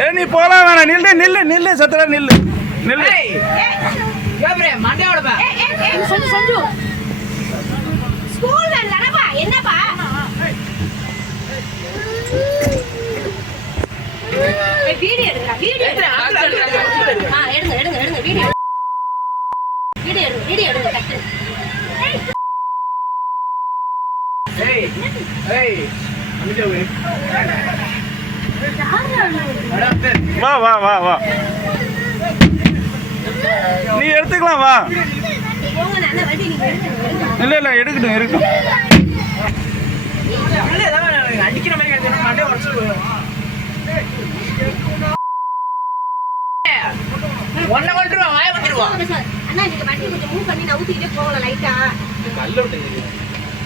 ஏ நீ போலாம் வேணாம் நில்லு நில்லு நில்லு சத்திர நில்லு. நில்லு. சஞ்சு சஞ்சு. ஸ்கூல் வேன்லடா என்னப்பா? வீடியோ எடுங்க வீடியோ எடுங்க எடுங்க எடுங்க எடுங்க. வீடியோ வீடியோ எடுங்க வீடியோ எடுங்க கட்டு. வா வா வா வா நீ எடுத்துக்கலாம் வா. இல்ல இல்ல எடுக்கட்டும் இருக்கட்டும் அடிக்கிற மாதிரி ஒன்ன கொண்டுருவா வாய வந்துருவா போங்க சார். அண்ணா நீங்க வண்டி கொஞ்சம் மூவ் பண்ணி நவுத்திக்கிட்டே போகலாம் லைட்டா